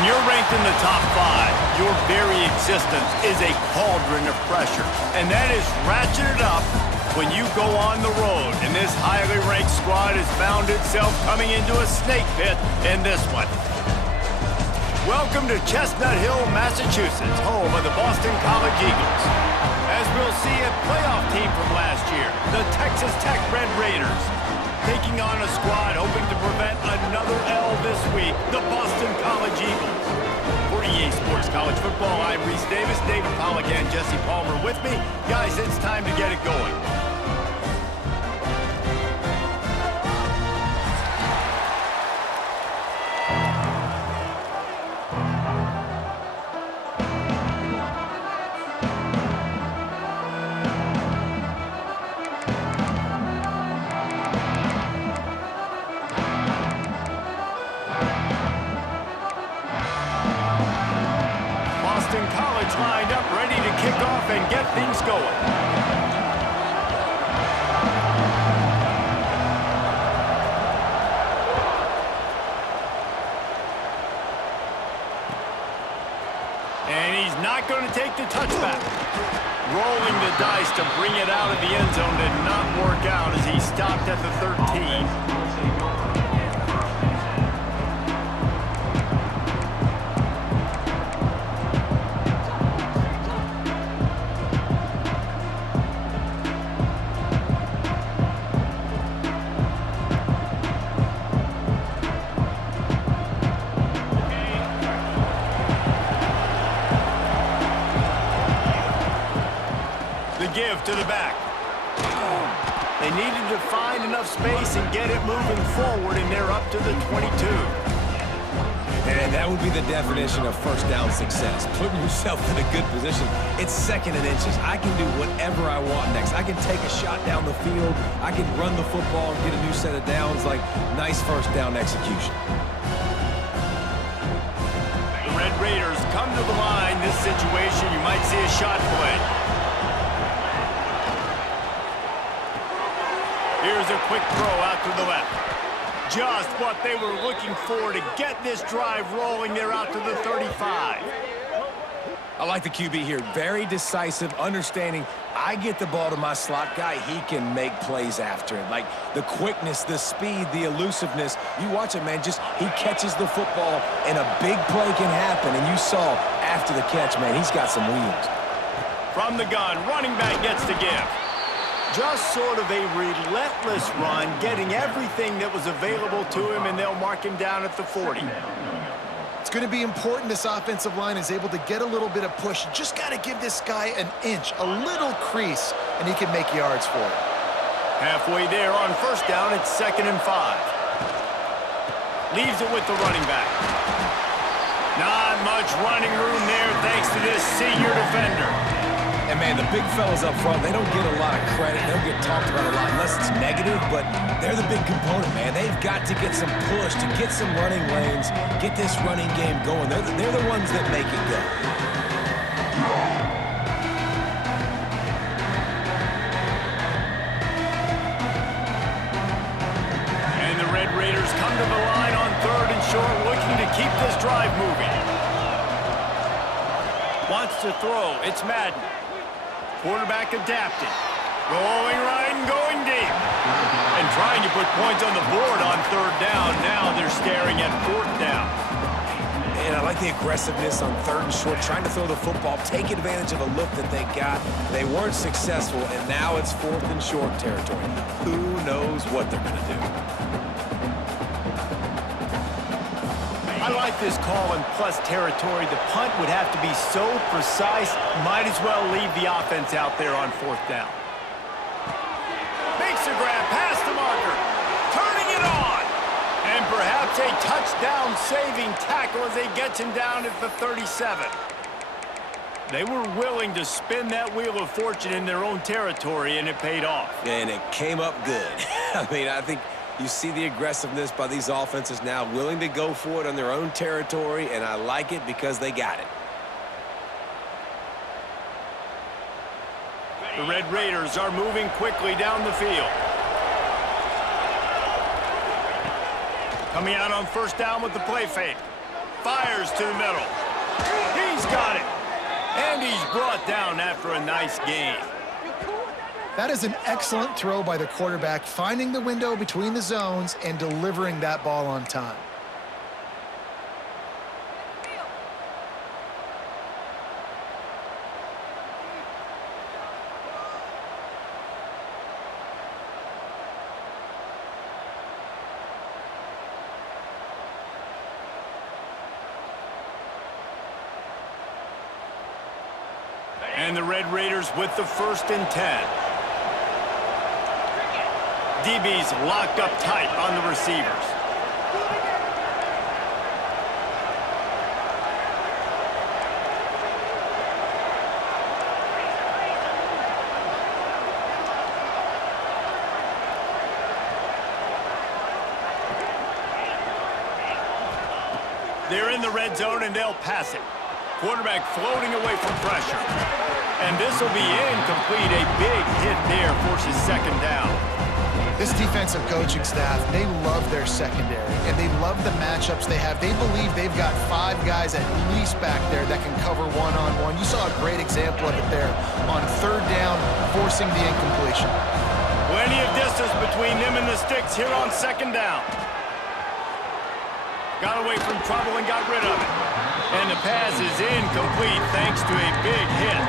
When you're ranked in the top 5, your very existence is a cauldron of pressure. And that is ratcheted up when you go on the road. And this highly ranked squad has found itself coming into a snake pit in this one. Welcome to Chestnut Hill, Massachusetts, home of the Boston College Eagles. As we'll see a playoff team from last year, the Texas Tech Red Raiders, taking on a squad hoping to prevent another L this week, the Boston College Eagles. For EA Sports College Football, I'm Reese Davis, David Pollack, and Jesse Palmer with me. Guys, it's time to get it going. Lined up, ready to kick off and get things going. And he's not going to take the touchback. Rolling the dice to bring it out of the end zone did not work out as he stopped at the 13. Give to the back. They needed to find enough space and get it moving forward, and they're up to the 22. And that would be the definition of first down success. Putting yourself in a good position. It's second and inches. I can do whatever I want next. I can take a shot down the field. I can run the football and get a new set of downs. Like, nice first down execution. The Red Raiders come to the line. This situation, you might see a shot play. Here's a quick throw out to the left. Just what they were looking for to get this drive rolling. They're out to the 35. I like the QB here. Very decisive, understanding I get the ball to my slot guy, he can make plays after it. Like the quickness, the speed, the elusiveness. You watch it, man, just he catches the football and a big play can happen. And you saw after the catch, man, he's got some wheels. From the gun, running back gets to give. Just sort of a relentless run, getting everything that was available to him, and they'll mark him down at the 40. It's going to be important this offensive line is able to get a little bit of push. Just got to give this guy an inch, a little crease, and he can make yards for it. Halfway there on first down, it's 2nd and 5. Leaves it with the running back. Not much running room there thanks to this senior defender. And, man, the big fellas up front, they don't get a lot of credit. They don't get talked about a lot unless it's negative, but they're the big component, man. They've got to get some push, to get some running lanes, get this running game going. They're the ones that make it go. And the Red Raiders come to the line on 3rd and short, looking to keep this drive moving. Wants to throw. It's Madden. Quarterback adapting. Going right and going deep. And trying to put points on the board on 3rd down. Now they're staring at 4th down. And I like the aggressiveness on 3rd and short, trying to throw the football, take advantage of a look that they got. They weren't successful, and now it's 4th and short territory. Who knows what they're going to do? I like this call in plus territory. The punt would have to be so precise, might as well leave the offense out there on 4th down. Makes a grab past the marker, turning it on. And perhaps a touchdown-saving tackle as they get him down at the 37. They were willing to spin that wheel of fortune in their own territory, and it paid off. And it came up good. I mean, I think you see the aggressiveness by these offenses now, willing to go for it on their own territory, and I like it because they got it. The Red Raiders are moving quickly down the field. Coming out on 1st down with the play fake. Fires to the middle. He's got it. And he's brought down after a nice gain. That is an excellent throw by the quarterback, finding the window between the zones and delivering that ball on time. And the Red Raiders with the 1st and 10. DB's locked up tight on the receivers. They're in the red zone and they'll pass it. Quarterback floating away from pressure. And this will be incomplete. A big hit there forces 2nd down. This defensive coaching staff, they love their secondary, and they love the matchups they have. They believe they've got 5 guys at least back there that can cover one-on-one. You saw a great example of it there on 3rd down, forcing the incompletion. Plenty of distance between them and the sticks here on 2nd down. Got away from trouble and got rid of it. And the pass is incomplete thanks to a big hit.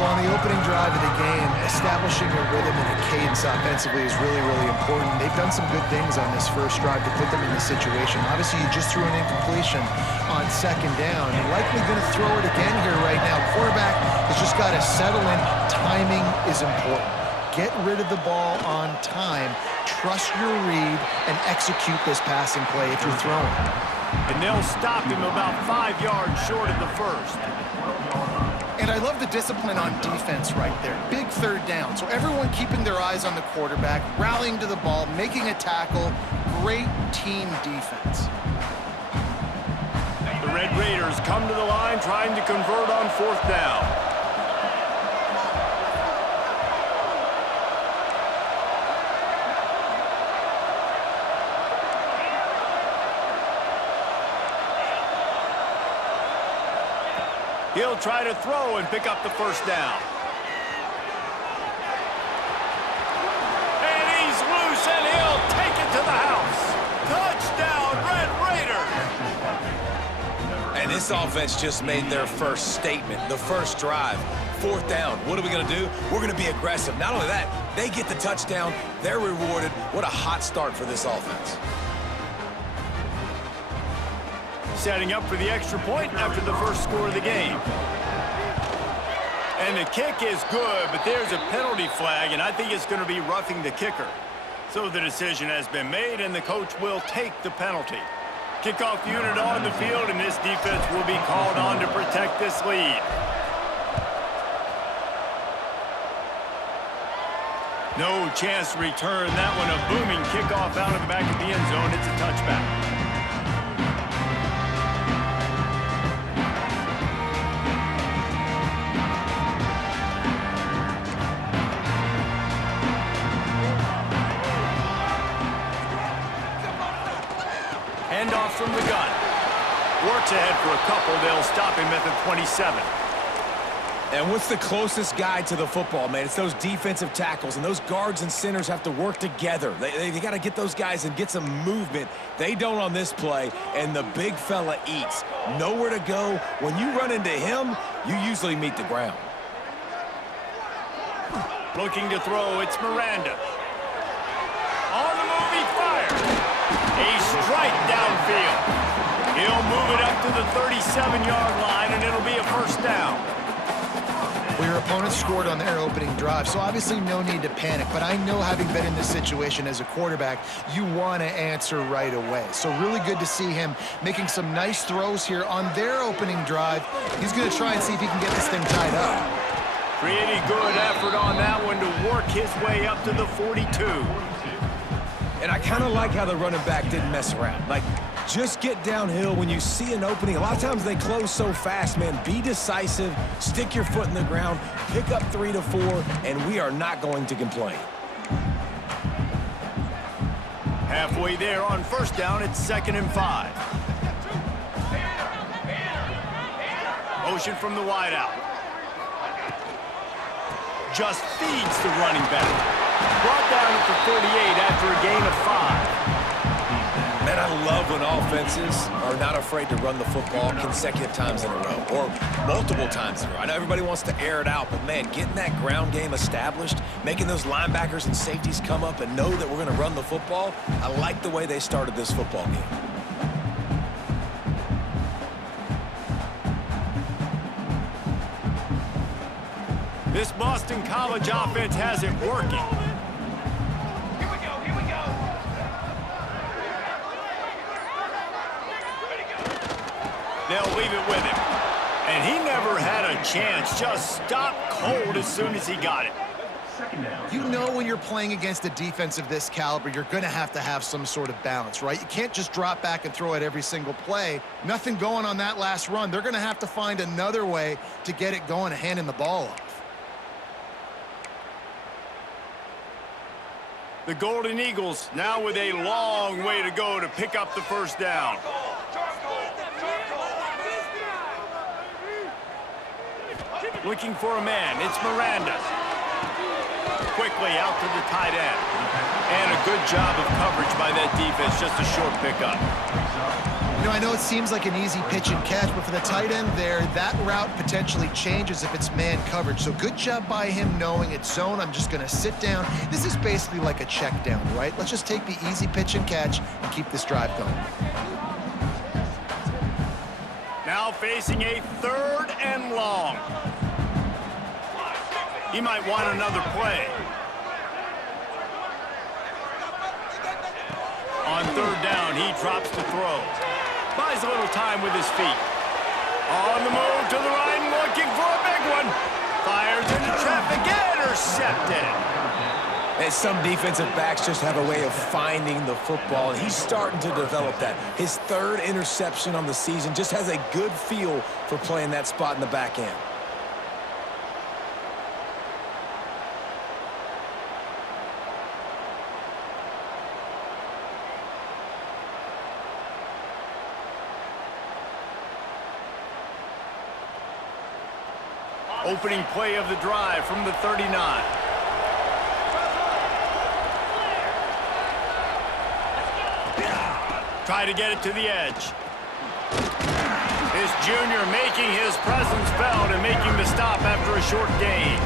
Well, on the opening drive of the game, establishing a rhythm and a cadence offensively is really, really important. They've done some good things on this first drive to put them in this situation. Obviously, you just threw an incompletion on 2nd down. You're likely going to throw it again here right now. Quarterback has just got to settle in. Timing is important. Get rid of the ball on time. Trust your read and execute this passing play if you're throwing. And they'll stop him about 5 yards short of the 1st. And I love the discipline on defense right there. Big 3rd down. So everyone keeping their eyes on the quarterback, rallying to the ball, making a tackle. Great team defense. The Red Raiders come to the line trying to convert on 4th down. He'll try to throw and pick up the 1st down. And he's loose, and he'll take it to the house. Touchdown, Red Raiders! And this offense just made their first statement, the first drive. 4th down. What are we going to do? We're going to be aggressive. Not only that, they get the touchdown. They're rewarded. What a hot start for this offense. Setting up for the extra point after the first score of the game. And the kick is good, but there's a penalty flag, and I think it's going to be roughing the kicker. So the decision has been made, and the coach will take the penalty. Kickoff unit on the field, and this defense will be called on to protect this lead. No chance to return that one. A booming kickoff out of the back of the end zone. It's a touchback. Handoff from the gun. Works ahead for a couple. They'll stop him at the 27. And what's the closest guy to the football, man? It's those defensive tackles, and those guards and centers have to work together. They got to get those guys and get some movement. They don't on this play, and the big fella eats. Nowhere to go. When you run into him, you usually meet the ground. Looking to throw, it's Miranda. On the move, he fires. A strike downfield. He'll move it up to the 37-yard line, and it'll be a 1st down. Well, your opponent scored on their opening drive, so obviously no need to panic. But I know, having been in this situation as a quarterback, you want to answer right away. So really good to see him making some nice throws here on their opening drive. He's going to try and see if he can get this thing tied up. Pretty good effort on that one to work his way up to the 42. And I kind of like how the running back didn't mess around. Like, just get downhill when you see an opening. A lot of times they close so fast, man. Be decisive, stick your foot in the ground, pick up 3 to 4, and we are not going to complain. Halfway there on 1st down, it's 2nd and 5. Motion from the wideout. Just feeds the running back. Brought down at the 48 after a gain of 5. Man, I love when offenses are not afraid to run the football consecutive times in a row or multiple times in a row. I know everybody wants to air it out, but man, getting that ground game established, making those linebackers and safeties come up and know that we're going to run the football, I like the way they started this football game. This Boston College offense has it working. They'll leave it with him. And he never had a chance. Just stopped cold as soon as he got it. You know when you're playing against a defense of this caliber, you're going to have some sort of balance, right? You can't just drop back and throw it every single play. Nothing going on that last run. They're going to have to find another way to get it going and handing the ball off. The Golden Eagles now with a long way to go to pick up the first down. Looking for a man. It's Miranda. Quickly out to the tight end. And a good job of coverage by that defense. Just a short pickup. You know, I know it seems like an easy pitch and catch, but for the tight end there, that route potentially changes if it's man coverage. So good job by him knowing it's zone. I'm just going to sit down. This is basically like a check down, right? Let's just take the easy pitch and catch and keep this drive going. Now facing a 3rd and long. He might want another play. On 3rd down, he drops to throw. Buys a little time with his feet. On the move to the right, looking for a big one. Fires into traffic, intercepted. And some defensive backs just have a way of finding the football, and he's starting to develop that. His 3rd interception on the season, just has a good feel for playing that spot in the back end. Opening play of the drive from the 39. Try to get it to the edge. This junior making his presence felt and making the stop after a short gain.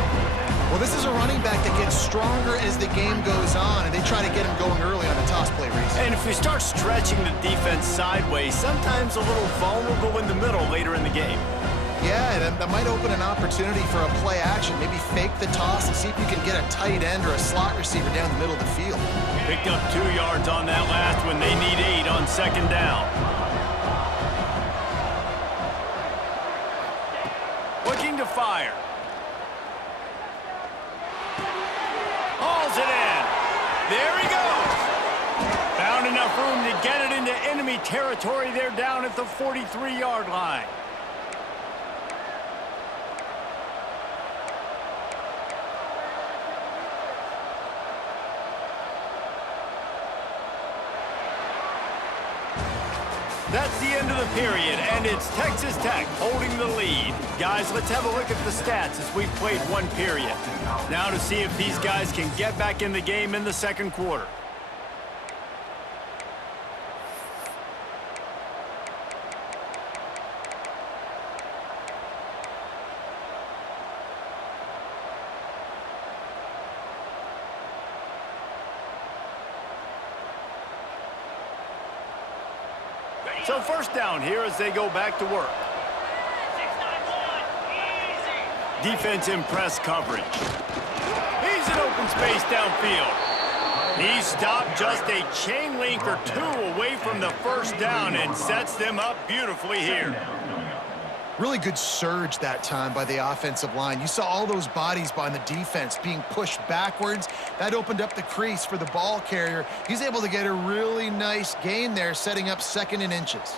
Well, this is a running back that gets stronger as the game goes on, and they try to get him going early on the toss play, Reese. And if we start stretching the defense sideways, sometimes a little vulnerable in the middle later in the game. Yeah, that might open an opportunity for a play action. Maybe fake the toss and see if you can get a tight end or a slot receiver down the middle of the field. Picked up 2 yards on that last one. They need 8 on 2nd down. Looking to fire. Hauls it in. There he goes. Found enough room to get it into enemy territory. They're down at the 43-yard line. That's the end of the period, and it's Texas Tech holding the lead. Guys, let's have a look at the stats as we've played 1 period. Now to see if these guys can get back in the game in the 2nd quarter. So 1st down here as they go back to work. Defense in press coverage. He's in open space downfield. He stopped just a chain link or 2 away from the 1st down and sets them up beautifully here. Really good surge that time by the offensive line. You saw all those bodies behind the defense being pushed backwards. That opened up the crease for the ball carrier. He's able to get a really nice gain there, setting up 2nd and inches.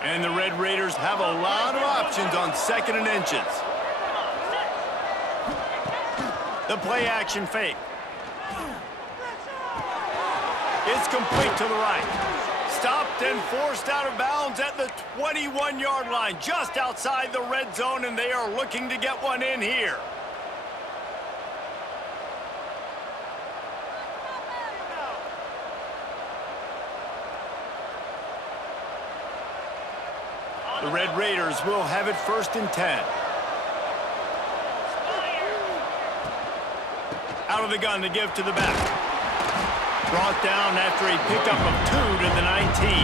And the Red Raiders have a lot of options on 2nd and inches. The play action fake. It's complete to the right. stopped and forced out of bounds at the 21-yard line, just outside the red zone, and they are looking to get one in here. The Red Raiders will have it 1st and 10. Out of the gun to give to the back. Brought down after a pickup of 2 to the 19.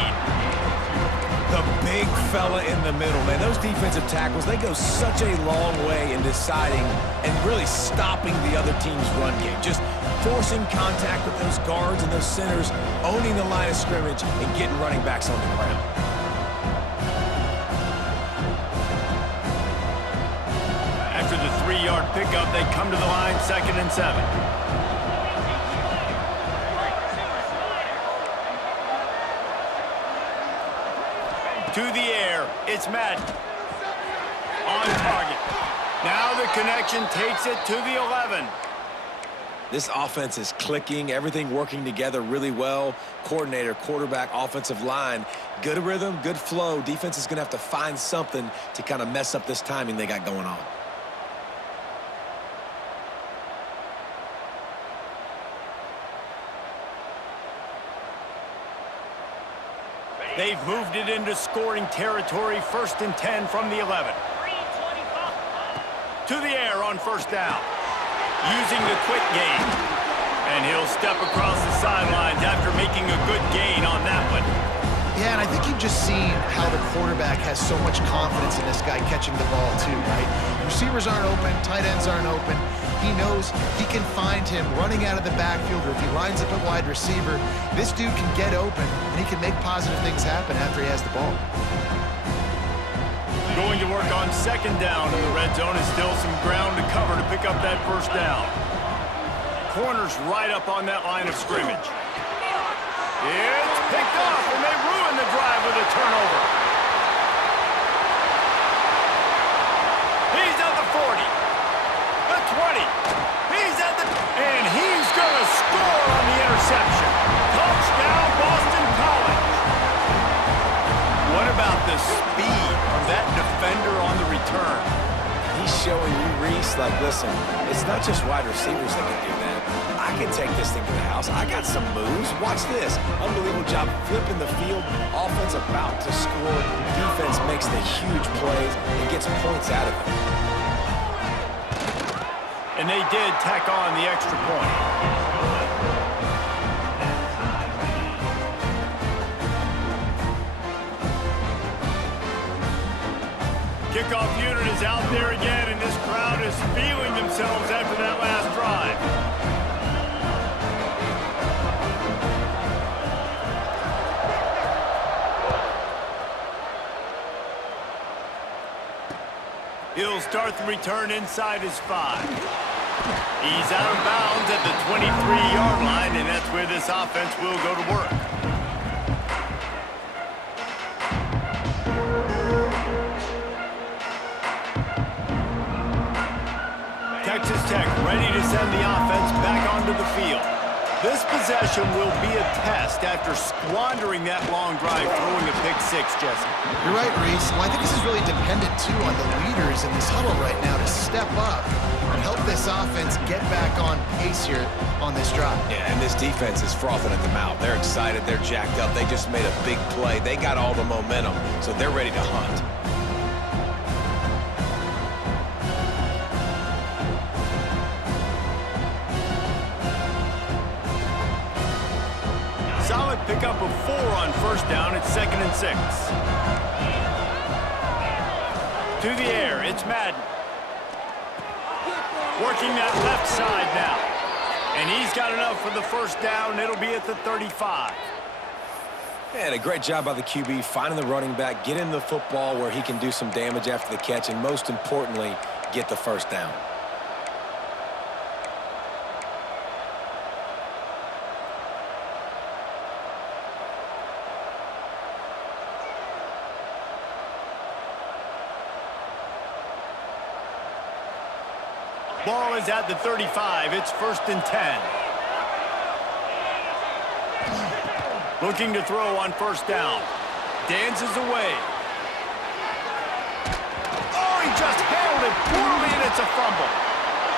The big fella in the middle, man. Those defensive tackles, they go such a long way in deciding and really stopping the other team's run game. Just forcing contact with those guards and those centers, owning the line of scrimmage, and getting running backs on the ground. After the 3-yard pickup, they come to the line 2nd and 7. To the air, it's Madden. On target. Now the connection takes it to the 11. This offense is clicking, everything working together really well. Coordinator, quarterback, offensive line, good rhythm, good flow. Defense is going to have to find something to kind of mess up this timing they got going on. They've moved it into scoring territory, 1st and 10 from the 11. To the air on 1st down. Using the quick game. And he'll step across the sidelines after making a good gain on that one. Yeah, and I think you've just seen how the quarterback has so much confidence in this guy catching the ball too, right? Receivers aren't open, tight ends aren't open. He knows he can find him running out of the backfield, or if he lines up at wide receiver, this dude can get open, and he can make positive things happen after he has the ball. Going to work on 2nd down in the red zone, is still some ground to cover to pick up that 1st down. Corners right up on that line of scrimmage. It's picked off, and they ruin the drive with a turnover. He's at the 40, the 20. He's at the... And he's going to score on the interception. Touchdown, Boston College. What about the speed of that defender on the return? He's showing you, Reese, like, listen, it's not just wide receivers that can do that. I can take this thing to the house. I got some moves. Watch this. Unbelievable job flipping the field. Offense about to score. Defense makes the huge plays and gets points out of it. And they did tack on the extra point. Kickoff unit is out there again, and this crowd is feeling themselves after that last drive. He'll start the return inside his 5. He's out of bounds at the 23-yard line, and that's where this offense will go to work. Texas Tech ready to send the offense back onto the field. This possession will be a test after squandering that long drive, throwing a pick 6, Jesse. You're right, Reese. Well, I think this is really dependent, too, on the leaders in this huddle right now to step up and help this offense get back on pace here on this drive. Yeah, and this defense is frothing at the mouth. They're excited. They're jacked up. They just made a big play. They got all the momentum, so they're ready to hunt. Solid pickup of 4 on 1st down. It's 2nd and 6. To the air, it's Madden. Working that left side now. And he's got enough for the 1st down. It'll be at the 35. And a great job by the QB finding the running back, getting the football where he can do some damage after the catch, and most importantly, get the 1st down. Ball is at the 35. It's 1st and 10. Looking to throw on first down. Dances away. Oh, he just handled it poorly, and it's a fumble.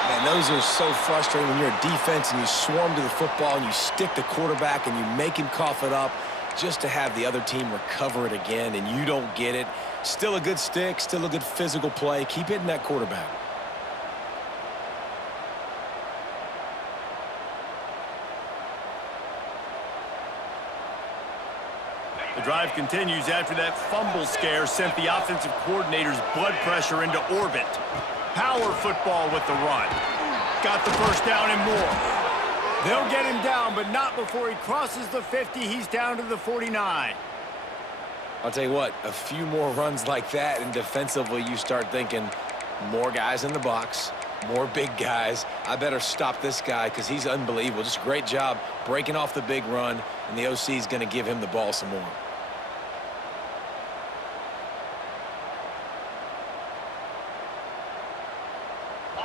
Man, those are so frustrating when you're a defense and you swarm to the football and you stick the quarterback and you make him cough it up just to have the other team recover it again, and you don't get it. Still a good stick, still a good physical play. Keep hitting that quarterback. The drive continues after that fumble scare sent the offensive coordinator's blood pressure into orbit. Power football with the run. Got the first down and more. They'll get him down, but not before he crosses the 50. He's down to the 49. I'll tell you what, a few more runs like that, and defensively you start thinking, more guys in the box, more big guys. I better stop this guy because he's unbelievable. Just a great job breaking off the big run, and the OC is going to give him the ball some more.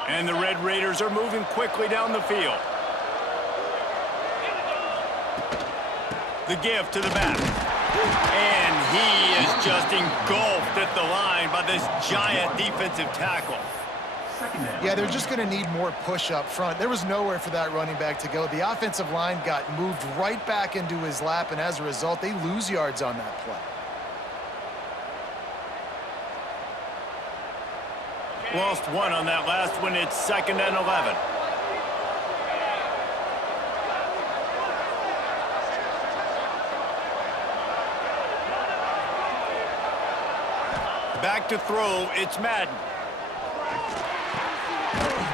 And the Red Raiders are moving quickly down the field. The give to the back. And he is just engulfed at the line by this giant defensive tackle. Yeah, they're just going to need more push up front. There was nowhere for that running back to go. The offensive line got moved right back into his lap, and as a result, they lose yards on that play. Lost one on that last one. It's 2nd and 11. Back to throw. It's Madden.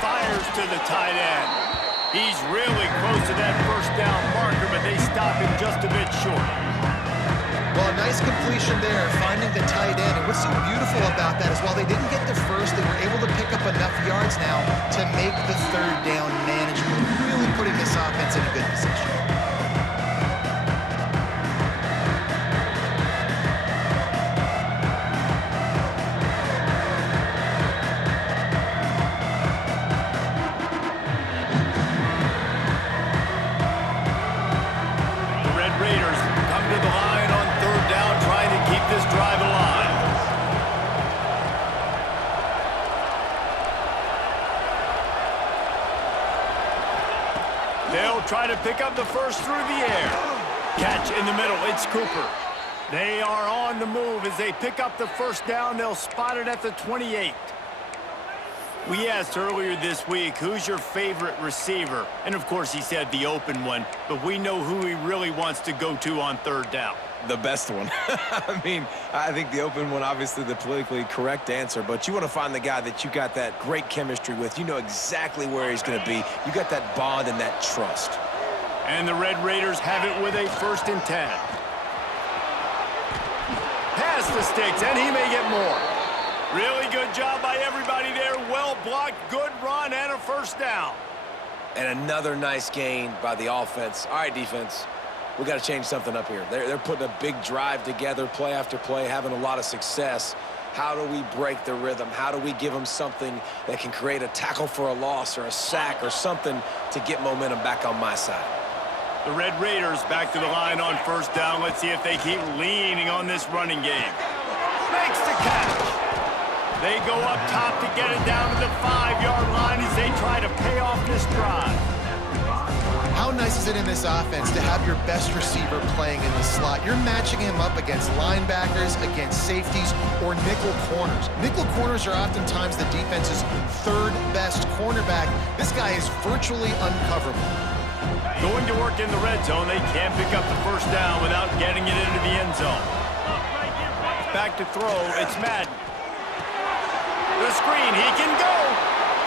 Fires to the tight end. He's really close to that first down marker, but they stop him just a bit short. Well, a nice completion there, finding the tight end. And what's so beautiful about that is while they didn't get the first, they were able to pick up enough yards now to make the third down manageable, really putting this offense in a good position. They'll try to pick up the first through the air. Catch in the middle. It's Cooper. They are on the move as they pick up the first down. They'll spot it at the 28. We asked earlier this week, who's your favorite receiver? And, of course, he said the open one, but we know who he really wants to go to on third down. The best one. I mean, I think the open one, obviously the politically correct answer, but you want to find the guy that you got that great chemistry with. You know exactly where he's going to be. You got that bond and that trust. And the Red Raiders have it with a 1st and 10. Pass the sticks, and he may get more. Really good job by everybody there. Well blocked, good run, and a first down. And another nice gain by the offense. All right, defense. We got to change something up here. They're putting a big drive together, play after play, having a lot of success. How do we break the rhythm? How do we give them something that can create a tackle for a loss or a sack or something to get momentum back on my side? The Red Raiders back to the line on first down. Let's see if they keep leaning on this running game. Makes the catch. They go up top to get it down to the 5-yard line as they try to pay off this drive. How nice is it in this offense to have your best receiver playing in the slot? You're matching him up against linebackers, against safeties, or nickel corners. Nickel corners are oftentimes the defense's 3rd best cornerback. This guy is virtually uncoverable. Going to work in the red zone, they can't pick up the first down without getting it into the end zone. Back to throw, it's Madden. The screen, he can go!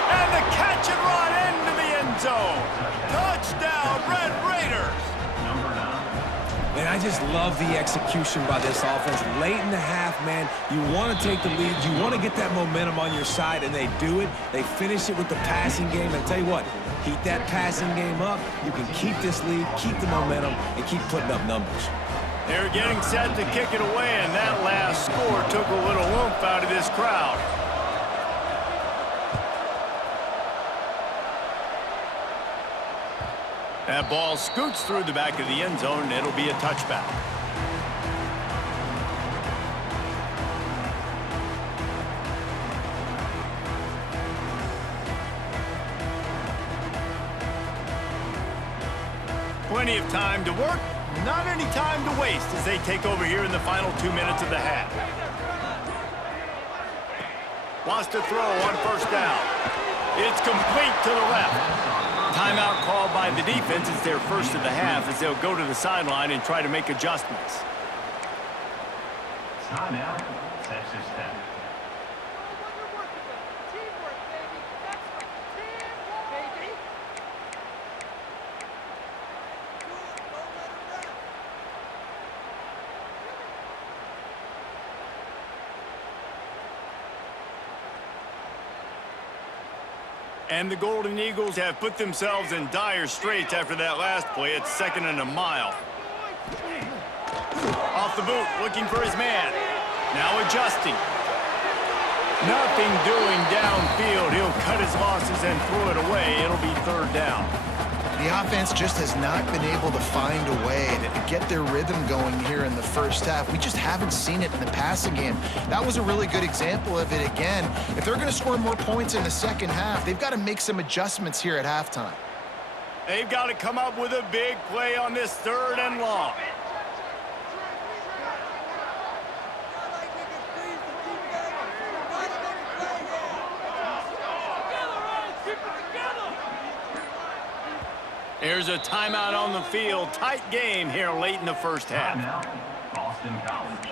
And the catch and run into the end zone. Touchdown, Red Raiders! Man, I just love the execution by this offense. Late in the half, man, you want to take the lead. You want to get that momentum on your side, and they do it. They finish it with the passing game. And I tell you what, heat that passing game up. You can keep this lead, keep the momentum, and keep putting up numbers. They're getting set to kick it away, and that last score took a little oomph out of this crowd. That ball scoots through the back of the end zone, and it'll be a touchback. Plenty of time to work, not any time to waste as they take over here in the final 2 minutes of the half. Wants to throw on first down. It's complete to the left. Timeout called by the defense. It's their first of the half as they'll go to the sideline and try to make adjustments. Timeout, Texas Tech. And the Golden Eagles have put themselves in dire straits after that last play. It's 2nd and a mile. Off the boot, looking for his man. Now adjusting. Nothing doing downfield. He'll cut his losses and throw it away. It'll be 3rd down. The offense just has not been able to find a way to get their rhythm going here in the first half. We just haven't seen it in the passing game. That was a really good example of it again. If they're going to score more points in the second half, they've got to make some adjustments here at halftime. They've got to come up with a big play on this 3rd and long. Here's a timeout on the field. Tight game here late in the first half. Timeout, Boston College.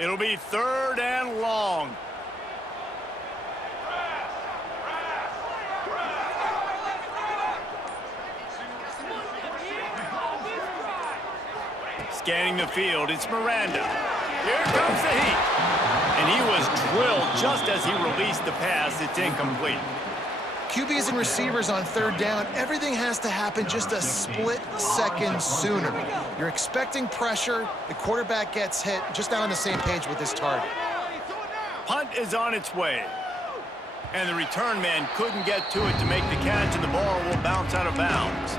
It'll be 3rd and long. Scanning the field, it's Miranda. Here comes the heat. And he was drilled just as he released the pass. It's incomplete. QBs and receivers on 3rd down, everything has to happen just a split second sooner. You're expecting pressure, the quarterback gets hit, just not on the same page with his target. Punt is on its way. And the return man couldn't get to it to make the catch, and the ball will bounce out of bounds.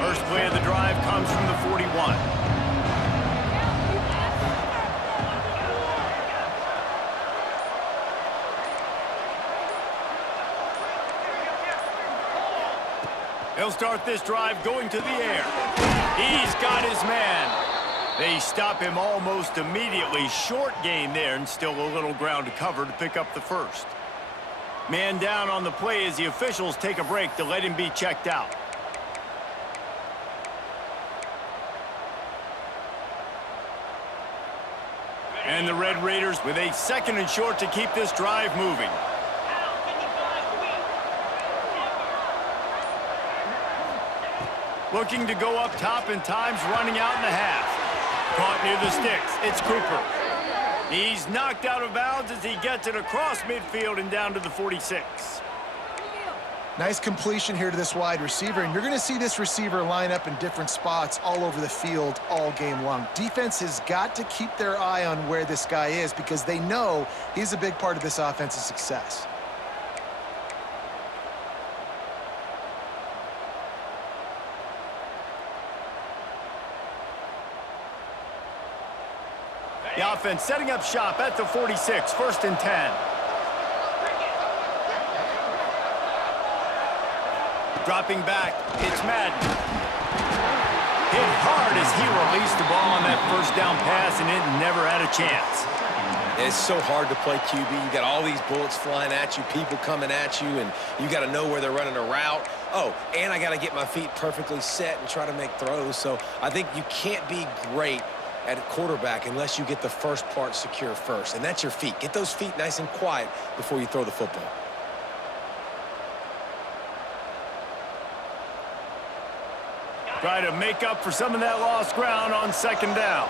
First play of the drive comes from the 41. He'll start this drive going to the air. He's got his man. They stop him almost immediately. Short gain there and still a little ground to cover to pick up the first. Man down on the play as the officials take a break to let him be checked out. And the Red Raiders with a 2nd and short to keep this drive moving. Looking to go up top, and time's running out in the half. Caught near the sticks. It's Cooper. He's knocked out of bounds as he gets it across midfield and down to the 46. Nice completion here to this wide receiver, and you're going to see this receiver line up in different spots all over the field all game long. Defense has got to keep their eye on where this guy is because they know he's a big part of this offense's success. The offense setting up shop at the 46, 1st and 10. Dropping back, it's Madden. Hit hard as he released the ball on that first down pass, and it never had a chance. It's so hard to play QB. You got all these bullets flying at you, people coming at you, and you got to know where they're running a route. Oh, and I got to get my feet perfectly set and try to make throws. So I think you can't be great at quarterback unless you get the first part secure first, and that's your feet. Get those feet nice and quiet before you throw the football. Try to make up for some of that lost ground on second down.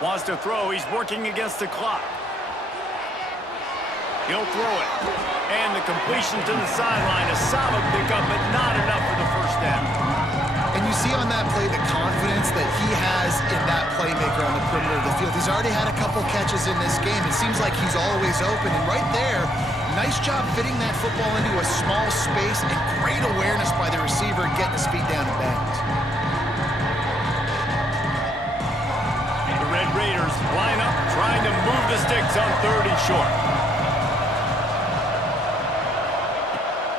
Wants to throw. He's working against the clock. He'll throw it. And the completion to the sideline. A solid pickup, but not enough for the first down. And you see on that play the confidence that he has in that playmaker on the perimeter of the field. He's already had a couple catches in this game. It seems like he's always open. And right there, nice job fitting that football into a small space and great awareness by the receiver getting his feet down in bounds. The Red Raiders line up, trying to move the sticks on 3rd and short.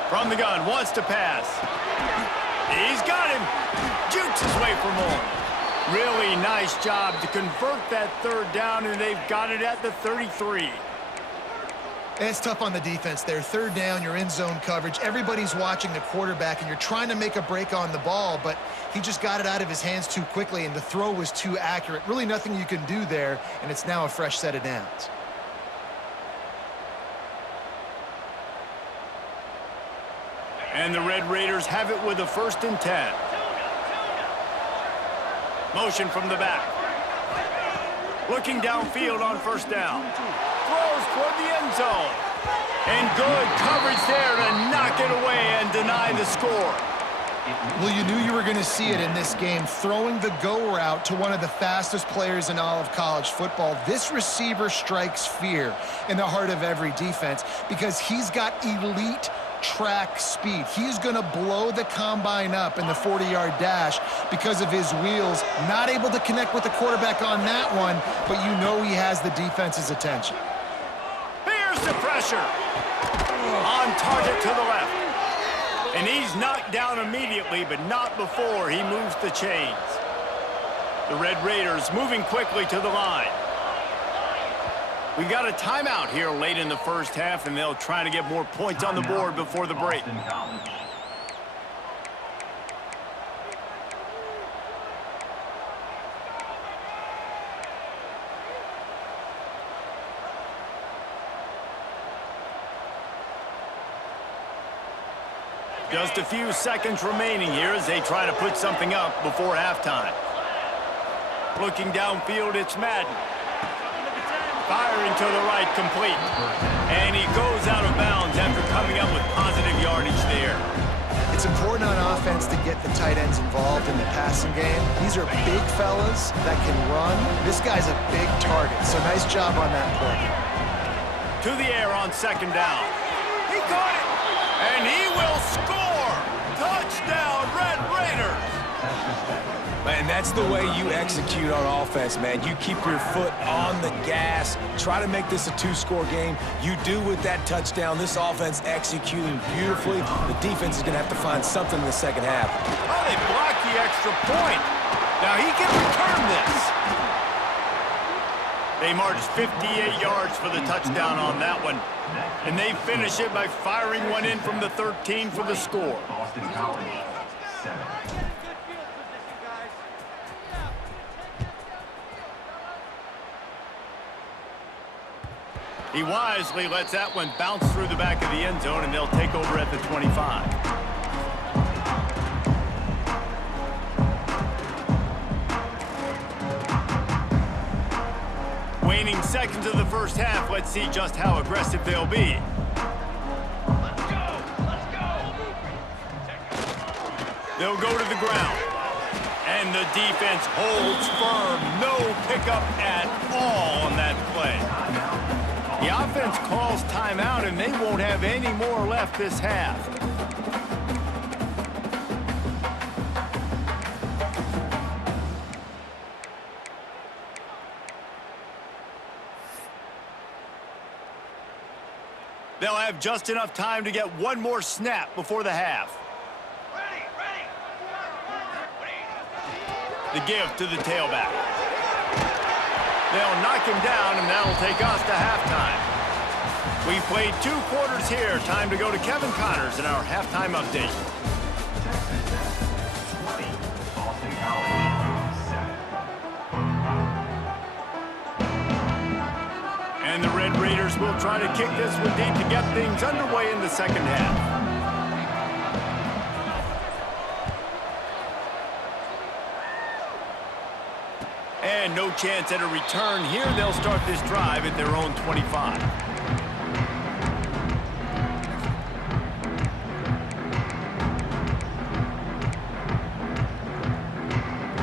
From the gun, wants to pass. He's got him. Jukes his way for more. Really nice job to convert that 3rd down, and they've got it at the 33. It's tough on the defense there. 3rd down, you're in zone coverage. Everybody's watching the quarterback, and you're trying to make a break on the ball, but he just got it out of his hands too quickly, and the throw was too accurate. Really nothing you can do there, and it's now a fresh set of downs. And the Red Raiders have it with a 1st and 10. Motion from the back. Looking downfield on 1st down. Throws toward the end zone. And good coverage there to knock it away and deny the score. Well, you knew you were going to see it in this game, throwing the go route to one of the fastest players in all of college football. This receiver strikes fear in the heart of every defense because he's got elite track speed. He's going to blow the combine up in the 40-yard dash because of his wheels. Not able to connect with the quarterback on that one, but you know he has the defense's attention. Here's the pressure. On target to the left. And he's knocked down immediately, but not before he moves the chains. The Red Raiders moving quickly to the line. We got a timeout here late in the 1st half, and they'll try to get more points on the board before the break. Just a few seconds remaining here as they try to put something up before halftime. Looking downfield, it's Madden. Firing to the right, complete. And he goes out of bounds after coming up with positive yardage there. It's important on offense to get the tight ends involved in the passing game. These are big fellas that can run. This guy's a big target, so nice job on that play. To the air on 2nd down. He caught it, and he will score! Touchdown, Red Raiders! Man, that's the way you execute on offense, man. You keep your foot on the gas. Try to make this a 2-score game. You do with that touchdown. This offense executing beautifully. The defense is going to have to find something in the 2nd half. Oh, they blocked the extra point. Now he can return this. They marched 58 yards for the touchdown on that one. And they finish it by firing one in from the 13 for the score. Boston College, 7. He wisely lets that one bounce through the back of the end zone, and they'll take over at the 25. Waning seconds of the 1st half. Let's see just how aggressive they'll be. Let's go! Let's go! They'll go to the ground. And the defense holds firm. No pickup at all on that play. The offense calls timeout, and they won't have any more left this half. They'll have just enough time to get one more snap before the half. The give to the tailback. They'll knock him down, and that'll take us to halftime. We've played 2 quarters here. Time to go to Kevin Connors in our halftime update. Texas Tech, 20. Boston College, 7. And the Red Raiders Buccaneers will try to kick this one deep to get things underway in the second half. And no chance at a return here. They'll start this drive at their own 25.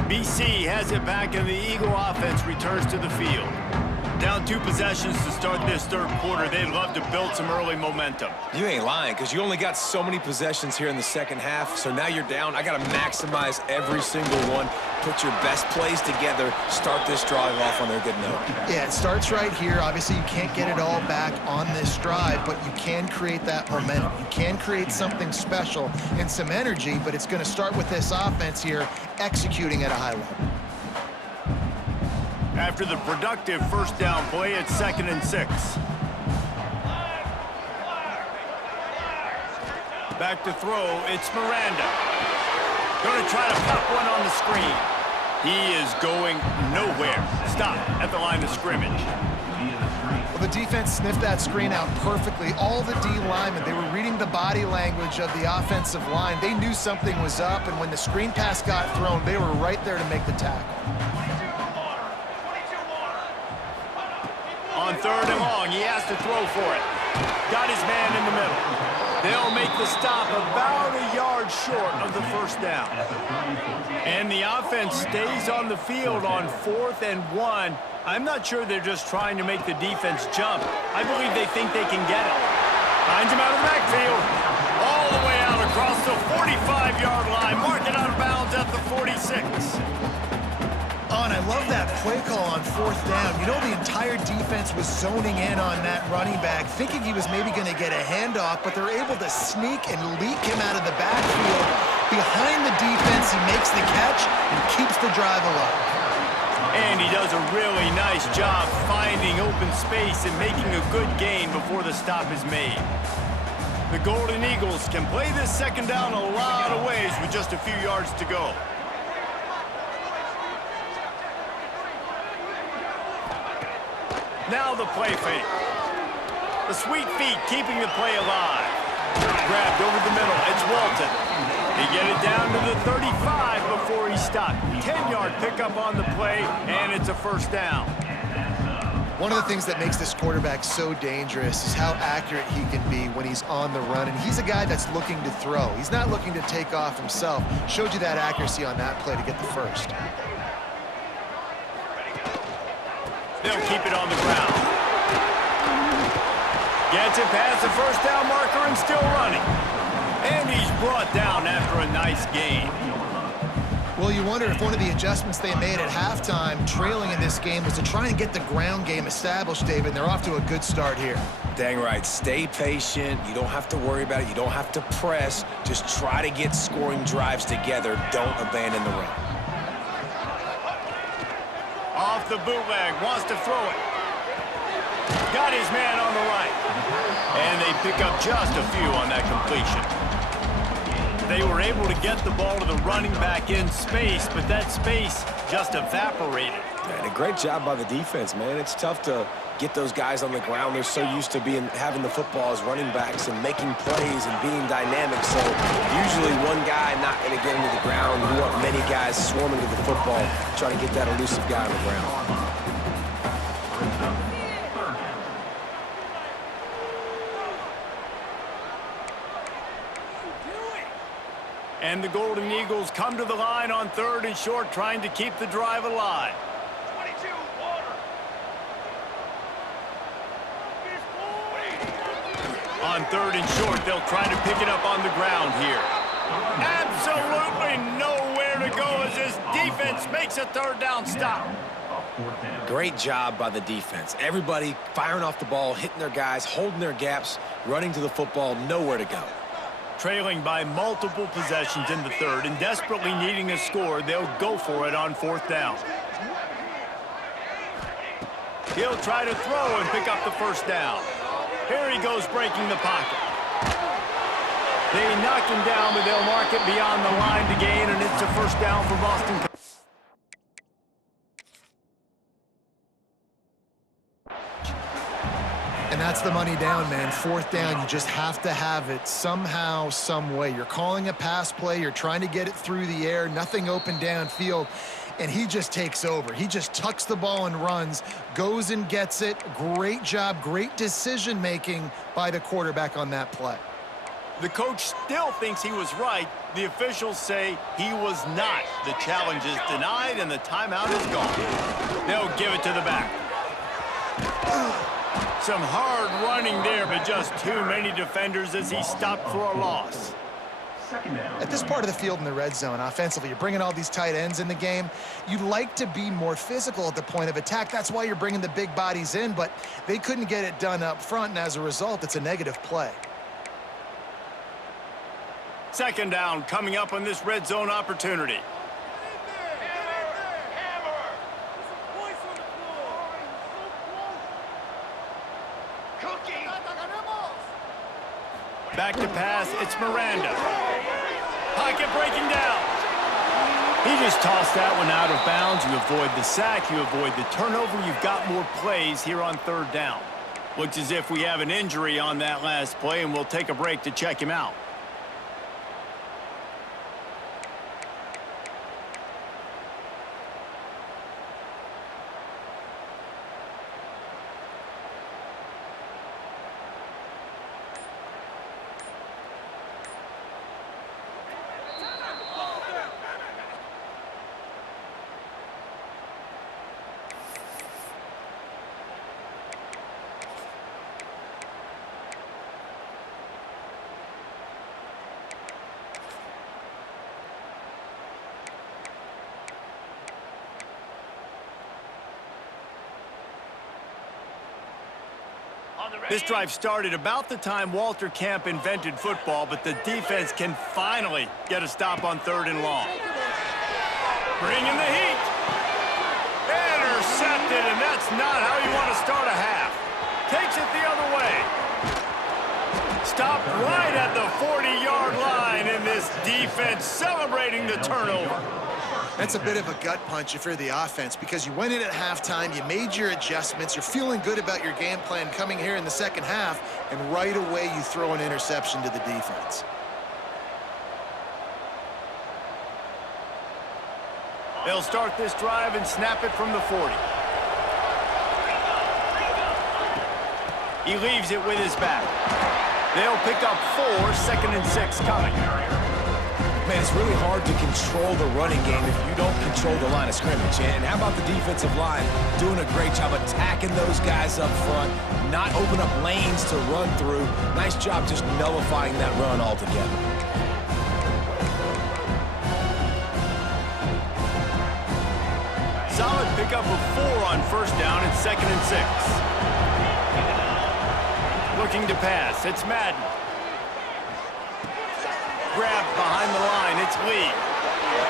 BC has it back, and the Eagle offense returns to the field. Down 2 possessions to start this third quarter. They'd love to build some early momentum. You ain't lying, because you only got so many possessions here in the second half, so now you're down. I got to maximize every single one, put your best plays together, start this drive off on a good note. Yeah, it starts right here. Obviously, you can't get it all back on this drive, but you can create that momentum. You can create something special and some energy, but it's going to start with this offense here executing at a high level. After the productive first down play, it's 2nd and 6. Back to throw, it's Miranda. Going to try to pop one on the screen. He is going nowhere. Stop at the line of scrimmage. Well, the defense sniffed that screen out perfectly. All the D linemen, they were reading the body language of the offensive line. They knew something was up, and when the screen pass got thrown, they were right there to make the tackle. On 3rd and long, he has to throw for it. Got his man in the middle. They'll make the stop about a yard short of the first down. And the offense stays on the field on 4th and 1. I'm not sure they're just trying to make the defense jump. I believe they think they can get it. Finds him out of the backfield. All the way out across the 45-yard line. Mark it out of bounds at the 46. Oh, and I love that play call on 4th down. You know, the entire defense was zoning in on that running back, thinking he was maybe going to get a handoff, but they're able to sneak and leak him out of the backfield. Behind the defense, he makes the catch and keeps the drive alive. And he does a really nice job finding open space and making a good gain before the stop is made. The Golden Eagles can play this second down a lot of ways with just a few yards to go. Now the play fake. The sweet feet keeping the play alive. Grabbed over the middle. It's Walton. He get it down to the 35 before he stopped. 10-yard pickup on the play, and it's a first down. One of the things that makes this quarterback so dangerous is how accurate he can be when he's on the run. And he's a guy that's looking to throw. He's not looking to take off himself. Showed you that accuracy on that play to get the first. They'll keep it on the ground. Gets it past the first down marker and still running. And he's brought down after a nice gain. Well, you wonder if one of the adjustments they made at halftime, trailing in this game, was to try and get the ground game established, David, and they're off to a good start here. Dang right. Stay patient. You don't have to worry about it. You don't have to press. Just try to get scoring drives together. Don't abandon the run. Off the bootleg, wants to throw it. Got his man on the right. And they pick up just a few on that completion. They were able to get the ball to the running back in space, but that space just evaporated. And a great job by the defense, man. It's tough to get those guys on the ground. They're so used to having the football as running backs and making plays and being dynamic. So usually one guy not going to get into the ground. You want many guys swarming to the football, trying to get that elusive guy on the ground. And the Golden Eagles come to the line on 3rd and short, trying to keep the drive alive. 22, water. On 3rd and short, they'll try to pick it up on the ground here. Absolutely nowhere to go as this defense makes a 3rd down stop. Great job by the defense. Everybody firing off the ball, hitting their guys, holding their gaps, running to the football, nowhere to go. Trailing by multiple possessions in the 3rd and desperately needing a score, they'll go for it on 4th down. He'll try to throw and pick up the first down. Here he goes breaking the pocket. They knock him down, but they'll mark it beyond the line to gain, and it's a first down for Boston. And that's the money down, man. Fourth down, you just have to have it somehow, some way. You're calling a pass play. You're trying to get it through the air. Nothing open downfield. And he just takes over. He just tucks the ball and runs, goes and gets it. Great job, great decision-making by the quarterback on that play. The coach still thinks he was right. The officials say he was not. The challenge is denied, and the timeout is gone. They'll give it to the back. Some hard running there, but just too many defenders as he stopped for a loss. At this part of the field in the red zone, offensively, you're bringing all these tight ends in the game. You'd like to be more physical at the point of attack. That's why you're bringing the big bodies in, but they couldn't get it done up front, and as a result, it's a negative play. Second down coming up on this red zone opportunity. Back to pass, it's Miranda. Pocket breaking down. He just tossed that one out of bounds. You avoid the sack, you avoid the turnover. You've got more plays here on third down. Looks as if we have an injury on that last play, and we'll take a break to check him out. This drive started about the time Walter Camp invented football, but the defense can finally get a stop on third and long. Bringing the heat. Intercepted, and that's not how you want to start a half. Takes it the other way. Stopped right at the 40-yard line, and this defense celebrating the turnover. That's a bit of a gut punch if you're the offense, because you went in at halftime, you made your adjustments, you're feeling good about your game plan coming here in the second half, and right away you throw an interception to the defense. They'll start this drive and snap it from the 40. He leaves it with his back. They'll pick up 4, second and 6 coming. Man, it's really hard to control the running game if you don't control the line of scrimmage. And how about the defensive line doing a great job attacking those guys up front, not open up lanes to run through. Nice job just nullifying that run altogether. Solid pickup of 4 on first down and second and 6. Looking to pass, it's Madden. Grabbed behind the line, it's Lee.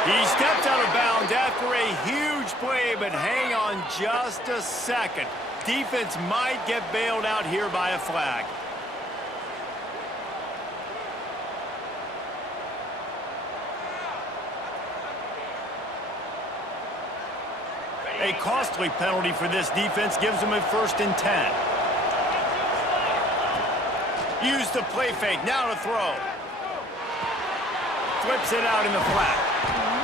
He stepped out of bounds after a huge play, but hang on just a second. Defense might get bailed out here by a flag. A costly penalty for this defense gives them a 1st and 10. Use the play fake, now to throw. Flips it out in the flat.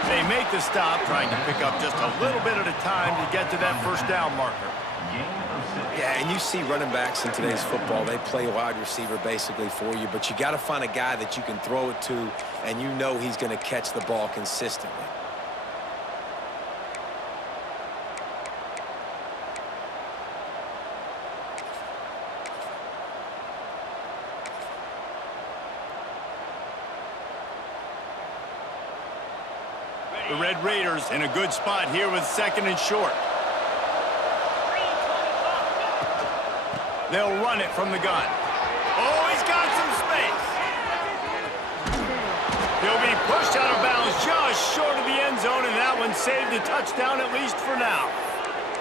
They make the stop, trying to pick up just a little bit at a time to get to that first down marker. Yeah, and you see running backs in today's football, they play wide receiver basically for you, but you got to find a guy that you can throw it to, and you know he's going to catch the ball consistently. The Red Raiders in a good spot here with second and short. They'll run it from the gun. Oh, he's got some space. He'll be pushed out of bounds just short of the end zone, and that one saved a touchdown at least for now.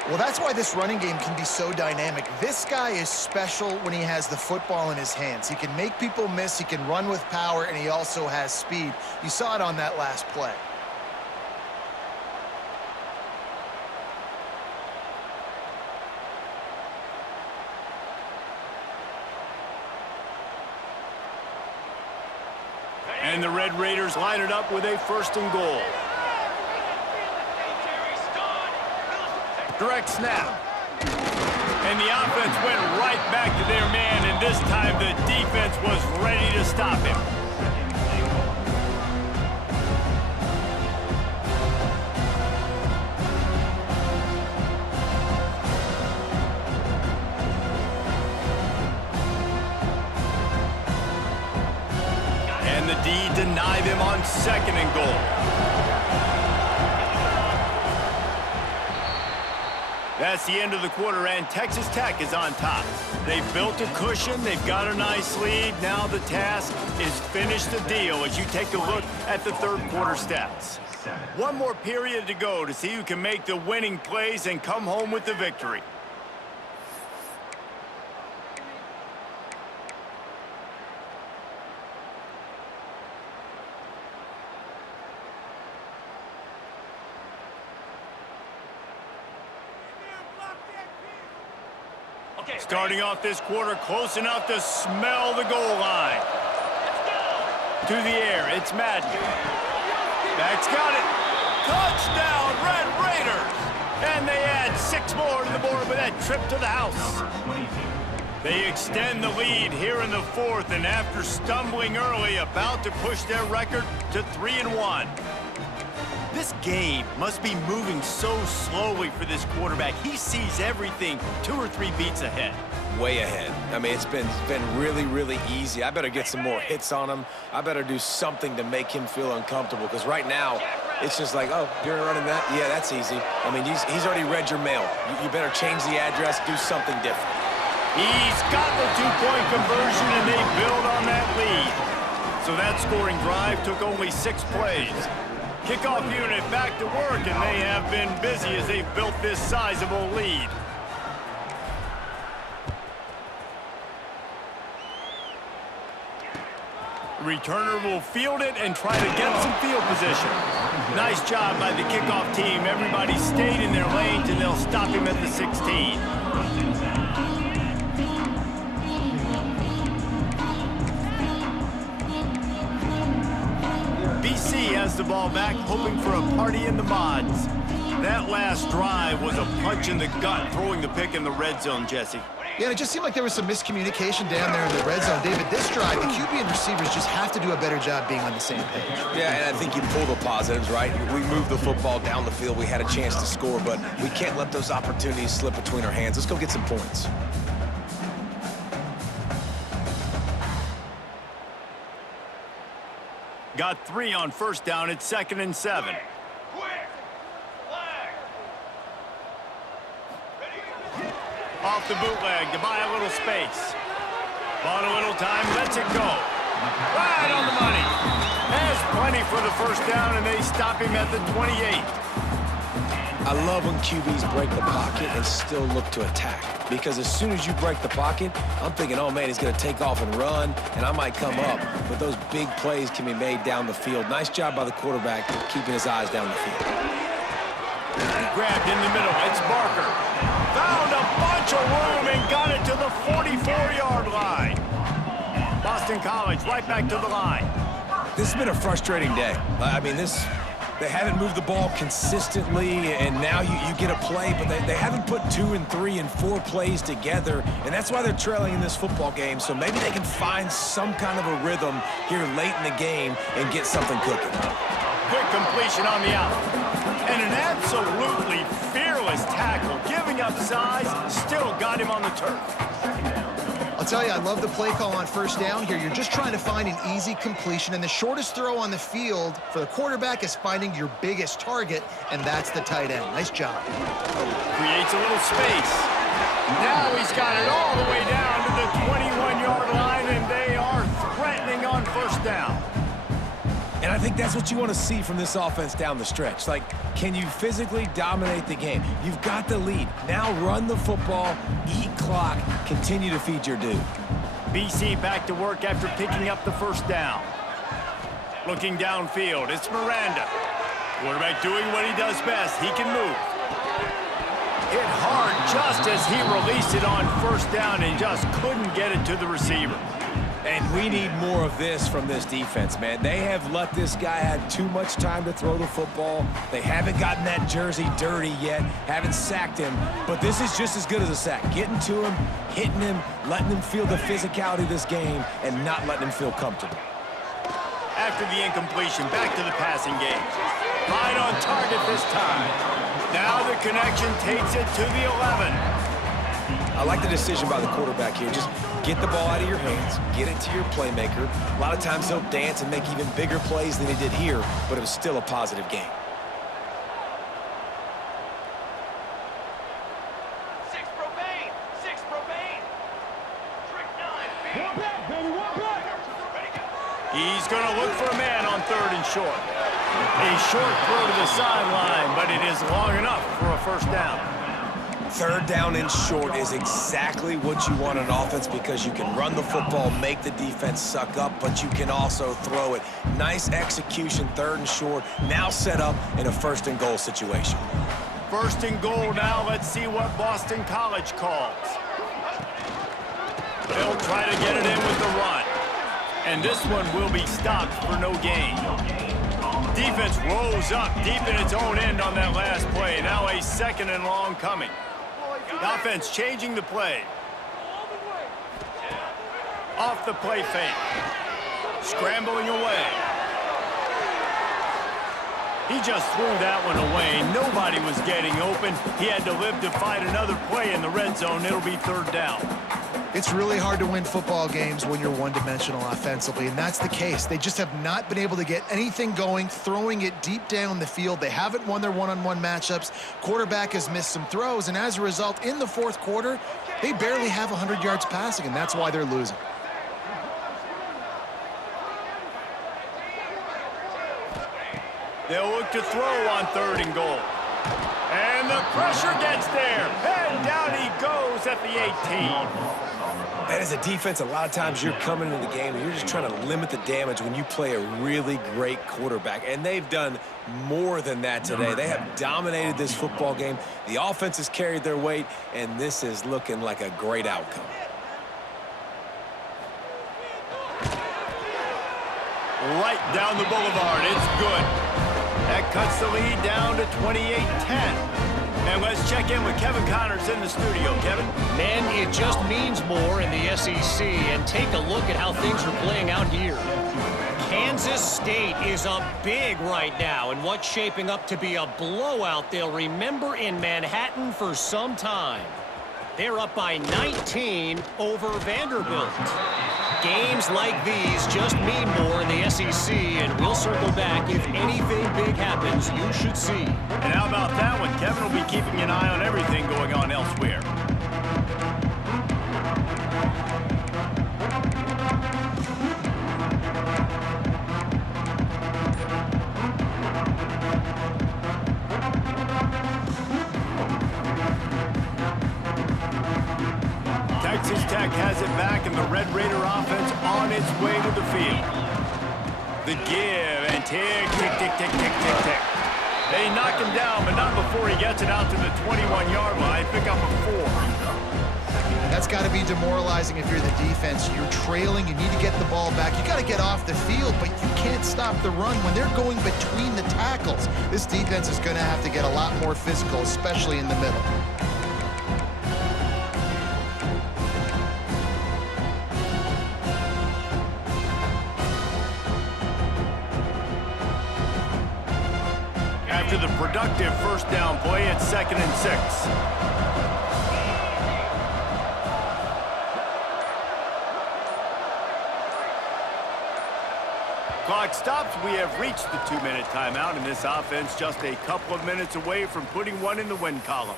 Well, that's why this running game can be so dynamic. This guy is special when he has the football in his hands. He can make people miss, he can run with power, and he also has speed. You saw it on that last play. And the Red Raiders line it up with a 1st and goal. Direct snap. And the offense went right back to their man, and this time the defense was ready to stop him. And the D denied them on 2nd and goal. That's the end of the quarter, and Texas Tech is on top. They've built a cushion. They've got a nice lead. Now the task is finish the deal as you take a look at the 3rd quarter stats. One more period to go to see who can make the winning plays and come home with the victory. Starting off this quarter close enough to smell the goal line. To the air, it's Madden. Back's got it. Touchdown, Red Raiders! And they add 6 more to the board with that trip to the house. They extend the lead here in the 4th, and after stumbling early, about to push their record to 3-1. This game must be moving so slowly for this quarterback. He sees everything 2 or 3 beats ahead. Way ahead. I mean, it's been really, really easy. I better get some more hits on him. I better do something to make him feel uncomfortable, because right now, it's just like, oh, you're running that? Yeah, that's easy. I mean, he's already read your mail. You better change the address, do something different. He's got the 2-point conversion, and they build on that lead. So that scoring drive took only 6 plays. Kickoff unit back to work, and they have been busy as they've built this sizable lead. Returner will field it and try to get some field position. Nice job by the kickoff team. Everybody stayed in their lanes, and they'll stop him at the 16. BC has the ball back, hoping for a party in the mods. That last drive was a punch in the gut, throwing the pick in the red zone, Jesse. Yeah, it just seemed like there was some miscommunication down there in the red zone. David, this drive, the QB and receivers just have to do a better job being on the same page. Yeah, and I think you pull the positives, right? We moved the football down the field. We had a chance to score, but we can't let those opportunities slip between our hands. Let's go get some points. Got 3 on 1st down. It's 2nd and 7. Off the bootleg to buy a little space. Bought a little time, lets it go. Right on the money. Has plenty for the 1st down, and they stop him at the 28. I love when QBs break the pocket and still look to attack. Because as soon as you break the pocket, I'm thinking, oh man, he's going to take off and run, and I might come up. But those big plays can be made down the field. Nice job by the quarterback keeping his eyes down the field. Grabbed in the middle, it's Barker. Found a bunch of room and got it to the 44-yard line. Boston College right back to the line. This has been a frustrating day. I mean, they haven't moved the ball consistently, and now you get a play, but they haven't put 2 and 3 and 4 plays together, and that's why they're trailing in this football game. So maybe they can find some kind of a rhythm here late in the game and get something cooking. Quick completion on the out. And an absolutely fearless tackle, giving up size, still got him on the turf. I'll tell you, I love the play call on 1st down here. You're just trying to find an easy completion, and the shortest throw on the field for the quarterback is finding your biggest target, and that's the tight end. Nice job. Creates a little space. Now he's got it all the way down to the 21-yard line, and they are threatening on 1st down. And I think that's what you want to see from this offense down the stretch. Like, can you physically dominate the game? You've got the lead. Now run the football, eat clock, continue to feed your dude. BC back to work after picking up the 1st down. Looking downfield, it's Miranda. Quarterback doing what he does best. He can move. Hit hard just as he released it on 1st down and just couldn't get it to the receiver. And we need more of this from this defense, man. They have let this guy have too much time to throw the football. They haven't gotten that jersey dirty yet, haven't sacked him, but this is just as good as a sack. Getting to him, hitting him, letting him feel the physicality of this game, and not letting him feel comfortable. After the incompletion, back to the passing game. Right on target this time. Now the connection takes it to the 11. I like the decision by the quarterback here. Just get the ball out of your hands, get it to your playmaker. A lot of times he'll dance and make even bigger plays than he did here, but it was still a positive game. Six propane. Six propane. Trick 9. One back, baby, one back. Ready, go. He's going to look for a man on 3rd and short. A short throw to the sideline, but it is long enough for a first down. 3rd down and short is exactly what you want on offense because you can run the football, make the defense suck up, but you can also throw it. Nice execution, 3rd and short, now set up in a 1st and goal situation. 1st and goal now. Let's see what Boston College calls. They'll try to get it in with the run. And this one will be stopped for no gain. Defense rose up deep in its own end on that last play. Now a 2nd and long coming. The offense changing the play. Off the play fake. Scrambling away. He just threw that one away. Nobody was getting open. He had to live to fight another play in the red zone. It'll be 3rd down. It's really hard to win football games when you're one-dimensional offensively, and that's the case. They just have not been able to get anything going, throwing it deep down the field. They haven't won their one-on-one matchups. Quarterback has missed some throws, and as a result, in the 4th quarter, they barely have 100 yards passing, and that's why they're losing. They'll look to throw on 3rd and goal. And the pressure gets there. And down he goes at the 18. And as a defense, a lot of times you're coming into the game and you're just trying to limit the damage when you play a really great quarterback. And they've done more than that today. They have dominated this football game. The offense has carried their weight, and this is looking like a great outcome. Right down the boulevard. It's good. That cuts the lead down to 28-10. And let's check in with Kevin Connors in the studio. Kevin? Man, it just means more in the SEC, and take a look at how things are playing out here. Kansas State is up big right now in what's shaping up to be a blowout they'll remember in Manhattan for some time. They're up by 19 over Vanderbilt. Games like these just mean more in the SEC, and we'll circle back if anything big happens you should see. And how about that one? Kevin will be keeping an eye on everything going on elsewhere. Texas Tech has it back, and the Red Raider offense on its way to the field. The give, and tick, tick, tick, tick, tick, tick, tick. They knock him down, but not before he gets it out to the 21-yard line. Pick up a 4. That's got to be demoralizing if you're the defense. You're trailing, you need to get the ball back. You got to get off the field, but you can't stop the run when they're going between the tackles. This defense is going to have to get a lot more physical, especially in the middle. After the productive first down play, it's 2nd and 6. Clock stops. We have reached the 2-minute timeout, and this offense just a couple of minutes away from putting one in the win column.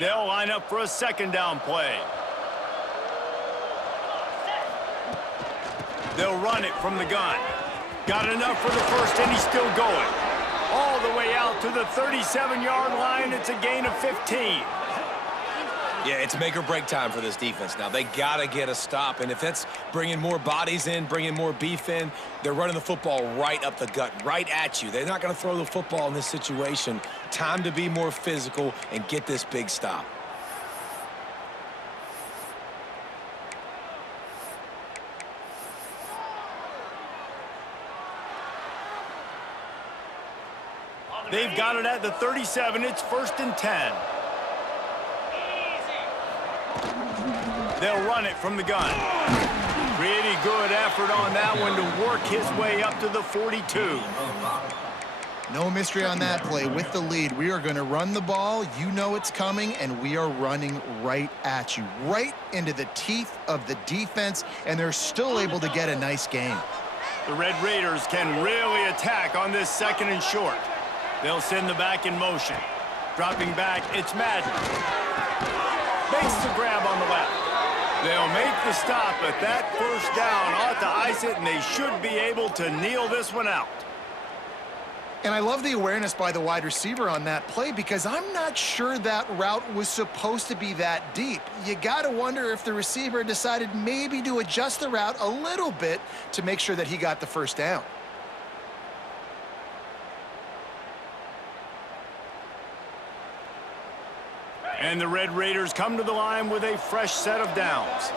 They'll line up for a 2nd down play. They'll run it from the gun. Got enough for the first, and he's still going. all the way out to the 37-yard line. It's a gain of 15. Yeah, it's make or break time for this defense now. They got to get a stop, and if that's bringing more bodies in, bringing more beef in, they're running the football right up the gut, right at you. They're not going to throw the football in this situation. Time to be more physical and get this big stop. They've got it at the 37. It's 1st and 10. They'll run it from the gun. Pretty good effort on that one to work his way up to the 42. No mystery on that play. With the lead, we are going to run the ball. You know it's coming, and we are running right at you, right into the teeth of the defense, and they're still able to get a nice gain. The Red Raiders can really attack on this 2nd and short. They'll send the back in motion. Dropping back, it's Madden. Makes the grab on the left. They'll make the stop, but that first down ought to ice it, and they should be able to kneel this one out. And I love the awareness by the wide receiver on that play because I'm not sure that route was supposed to be that deep. You got to wonder if the receiver decided maybe to adjust the route a little bit to make sure that he got the first down. And the Red Raiders come to the line with a fresh set of downs.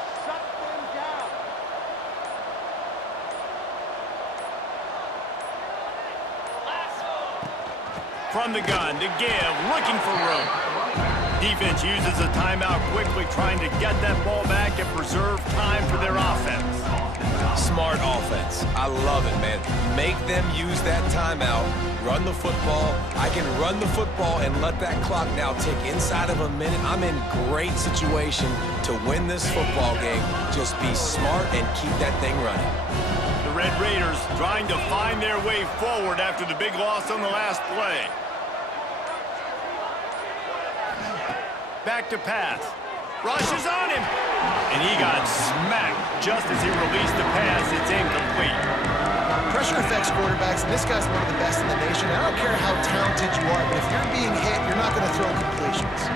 From the gun to give, looking for room. Defense uses a timeout quickly, trying to get that ball back and preserve time for their offense. Smart offense. I love it, man. Make them use that timeout, run the football. I can run the football and let that clock now tick inside of a minute. I'm in great situation to win this football game. Just be smart and keep that thing running. The Red Raiders trying to find their way forward after the big loss on the last play. Back to pass. Rush is on him. And he got smacked just as he released the pass. It's incomplete. Pressure affects quarterbacks, and this guy's one of the best in the nation. I don't care how talented you are, but if you're being hit, you're not going to throw completions.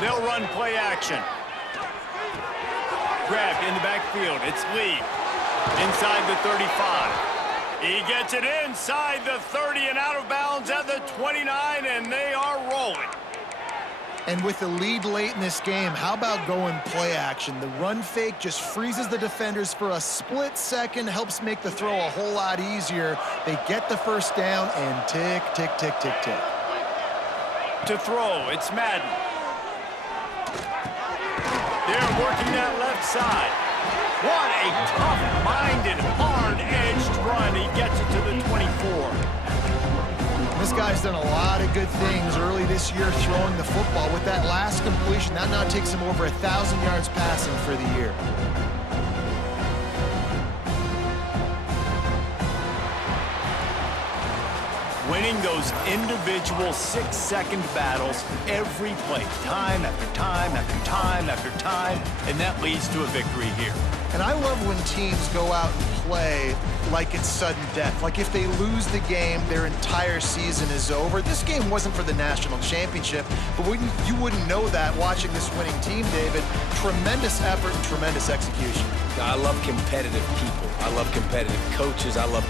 They'll run play action. Grabbed in the backfield. It's Lee. Inside the 35. He gets it inside the 30 and out of bounds at the 29, and they are rolling. And with the lead late in this game, how about going play action? The run fake just freezes the defenders for a split second, helps make the throw a whole lot easier. They get the first down, and tick, tick, tick, tick, tick. To throw, it's Madden. They're working that left side. What a tough-minded, hard-edged run. He gets it to the 24. This guy's done a lot of good things early this year throwing the football. With that last completion, that now takes him over 1,000 yards passing for the year. Winning those individual 6-second battles every play, time after time after time after time, and that leads to a victory here. And I love when teams go out and play like it's sudden death. Like if they lose the game, their entire season is over. This game wasn't for the national championship, but you wouldn't know that watching this winning team, David. Tremendous effort and tremendous execution. I love competitive people. I love competitive coaches. I love